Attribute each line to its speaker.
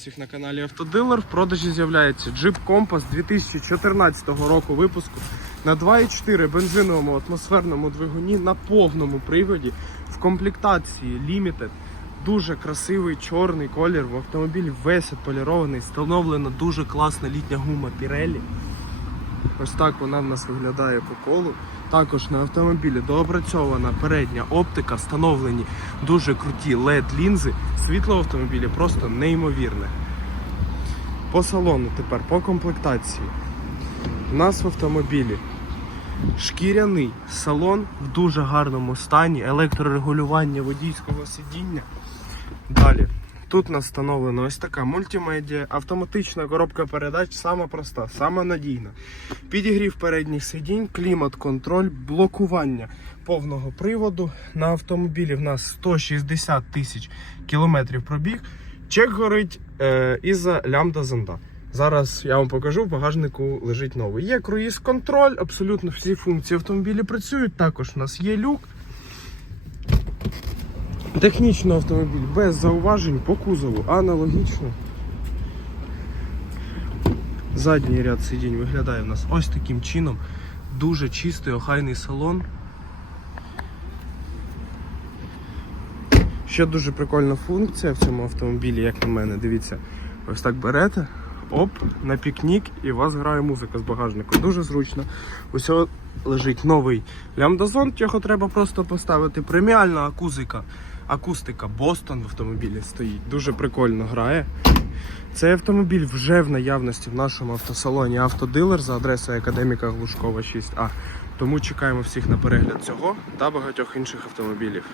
Speaker 1: Всіх на каналі Автодилер в продажі з'являється Jeep Compass 2014 року випуску на 2,4 бензиновому атмосферному двигуні на повному приводі в комплектації Limited. Дуже красивий чорний колір. В автомобілі весь отполірований, встановлена дуже класна літня гума Pirelli. Ось так вона в нас виглядає по колу. Також на автомобілі доопрацьована передня оптика, встановлені дуже круті LED-лінзи. Світло в автомобілі просто неймовірне. По салону тепер, по комплектації. У нас в автомобілі шкіряний салон в дуже гарному стані, електрорегулювання водійського сидіння. Далі. Тут у нас встановлена ось така мультимедіа, автоматична коробка передач, сама проста, сама надійна. Підігрів передніх сидінь, клімат-контроль, блокування повного приводу. На автомобілі в нас 160 тисяч кілометрів пробіг. Чек горить е, із-за лямбда зонда. Зараз я вам покажу, в багажнику лежить новий. Є круїз-контроль, абсолютно всі функції автомобілі працюють. Також у нас є люк. Технічно автомобіль без зауважень по кузову аналогічно. Задній ряд сидінь виглядає у нас ось таким чином. Дуже чистий, охайний салон. Ще дуже прикольна функція в цьому автомобілі, як на мене, дивіться, ось так берете, оп, на пікнік і у вас грає музика з багажнику. Дуже зручно. Усього лежить новий лямбдазон, його треба просто поставити. Преміальна акустика, акустика Бостон в автомобілі стоїть. Дуже прикольно грає. Цей автомобіль вже в наявності в нашому автосалоні Автодилер за адресою Академіка Глушкова 6А. Тому чекаємо всіх на перегляд цього та багатьох інших автомобілів.